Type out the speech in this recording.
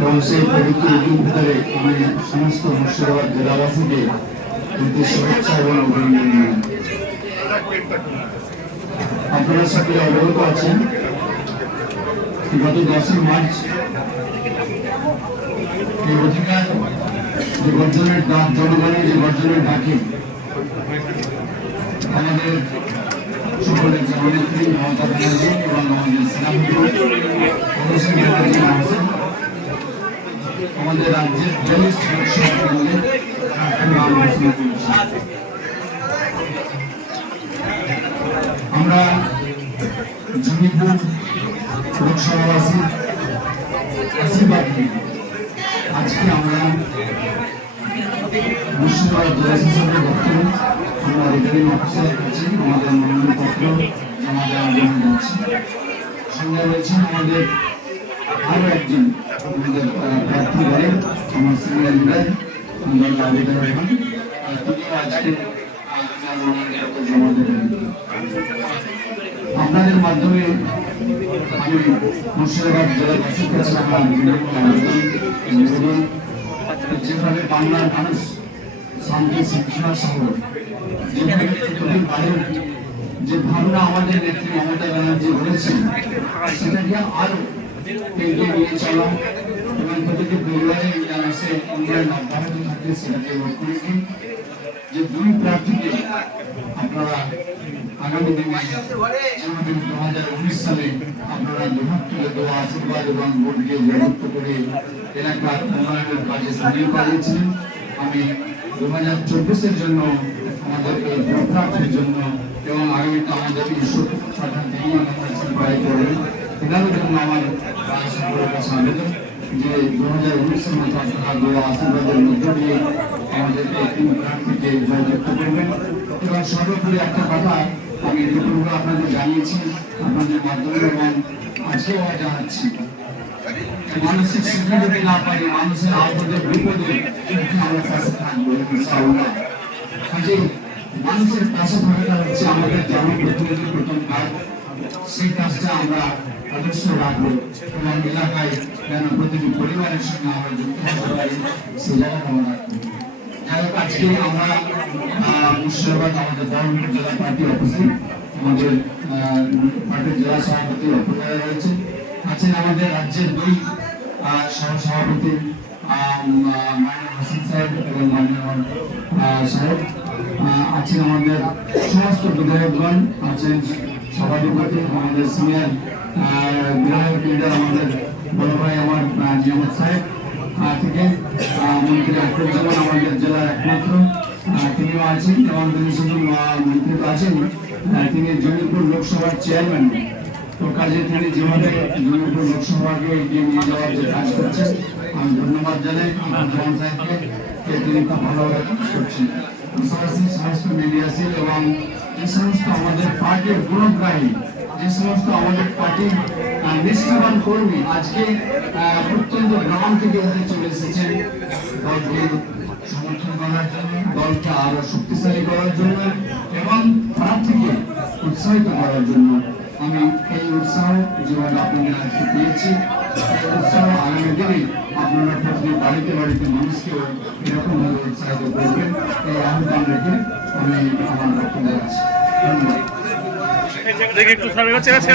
এবং সেই পবিত্র ঈদের ভিতরে আমি সমস্ত মুর্শিদাবাদ জেলাবাসীকে শুভেচ্ছা এবং অভিনন্দন জানাই। আপনারা সকলে অবগত আছেন গত 10ই মার্চ এই অধিকার যে গর্জনের ডাক, জনগণের যে গর্জনের ডাকে আমাদের সকলের জননেত্রী মমতা ব্যানার্জি এবং আমাদের সেনাপতি আমাদের রাজ্যের 42 লোকসভা কেন্দ্রে নাম ঘোষণা করেছে। আমরা জমিপুর লোকসভাবাসী আশীর্বাদ নিয়ে আজকে আমরা মুর্শিদাবাদ জেলা শাসকের দপ্তরে আমরা রিটার্নিং অফিসারের কাছে আমাদের মনোনয়নপত্র জমা দেওয়ার জন্য যাচ্ছি। সঙ্গে রয়েছেন আমাদের আরো একজন আমাদের প্রার্থী দলের আমার সিনিয়র লিডার আবেদন রহমান, তিনি আজকে জমা দেবেন। আপনাদের মাধ্যমে আমি মুর্শিদাবাদ জেলাবাসীর কাছে আমার আবেদন, যেভাবে বাংলার মানুষ শান্তি শৃঙ্খলা সহ যে ভাবনা আমাদের নেত্রী মমতা ব্যানার্জি বলেছেন সেটাকে আরো এগিয়ে নিয়ে চলা এবং প্রতিটি পরিবারে সে উন্নয়ন অব্যাহত থাকে সেটাকে লক্ষ্য রেখে যে দুই প্রার্থীকে আপনারা আগামী দিনে যেভাবে 2019 সালে আপনারা দুহাত তুলে দেওয়া আশীর্বাদ এবং ভোটকে জয়যুক্ত করে এলাকার উন্নয়নের কাজে সামিল করিয়েছিলেন, আমি 2024-এর জন্য আমাদের এই প্রার্থীর জন্য এবং আগামীতে আমাদের ঈশ্বর সাধারণ তিনি আমাদের ব্যয় করবেন এটার জন্য আমার সকলের কাছে আবেদন যে 2019-এর মতো আপনারা দেওয়া আশীর্বাদের মধ্য দিয়ে আমাদের এই তিন প্রার্থীকে জয়যুক্ত করবেন। এবং সর্বোপরি একটা কথা আমি এটুকু আপনাদের জানিয়েছি আপনাদের মাধ্যমে এবং আজকেও জানাচ্ছি, মানসিক শিক্ষা যদি না পারি মানুষের আপদে বিপদে আমরা কাছে থাকবো ইনশাআল্লাহ। কাজে মানুষের পাশে থাকাটা হচ্ছে আমাদের জনপ্রতিনিধির প্রথম কাজ, সেই কাজটা আমরা অবশ্য রাখবো এবং এলাকায় যেন প্রতিটি পরিবারের সঙ্গে আমরা যুক্ত হতে পারি সেই জায়গাটা আমরা রাখবো। যাই হোক, আজকে আমরা মুর্শিদাবাদ আমাদের বহরমপুর জেলা পার্টি অফিসে আমাদের পার্টির জেলা সভাপতি অপরাধ রয়েছে, আছেন আমাদের রাজ্যের দুই সহসভাপতি মাননীয় হাসান সাহেব এবং মাননীয় সাহেব, আছেন আমাদের সমস্ত বিধায়কগণ, আছেন সভাধিপতি আমাদের সিনিয়র বিধায়ক লিডার আমাদের বড় ভাই আমার নিয়ামত সাহেব থেকে মন্ত্রী আখরুজ্জামান আমাদের জেলার একমাত্র তিনিও আছেন এবং তিনি শুধু মন্ত্রী তো আছেন, তিনি জমিপুর লোকসভার চেয়ারম্যান। তো কাজে তিনি যেভাবে জমিপুর লোকসভাকে এগিয়ে নিয়ে যাওয়ার যে কাজ করছেন আমি ধন্যবাদ জানাই জওয়ান সাহেবকে, তিনি খুব ভালোভাবে কাজ করছেন। পাশাপাশি সমস্ত মিডিয়া সেল এবং যে সমস্ত আমাদের পার্টির গুণগ্রাহী, যে সমস্ত আমাদের পার্টির নিষ্ঠাবান কর্মী আজকে প্রত্যন্ত গ্রাম থেকে চলে এসেছেন দলকে সমর্থন করার জন্য, দলকে আরো শক্তিশালী করার জন্য এবং প্রার্থীকে উৎসাহিত করার জন্য। আমি এই উৎসাহ যেভাবে আপনাদের আজকে পেয়েছি এই উৎসাহ আগামী দিনে আপনারা প্রতি বাড়িতে বাড়িতে মানুষকেও এরকম ভাবে উৎসাহিত করবেন এই আহ্বান রেখে আমি আমার বক্তব্য রাখছি। ধন্যবাদ।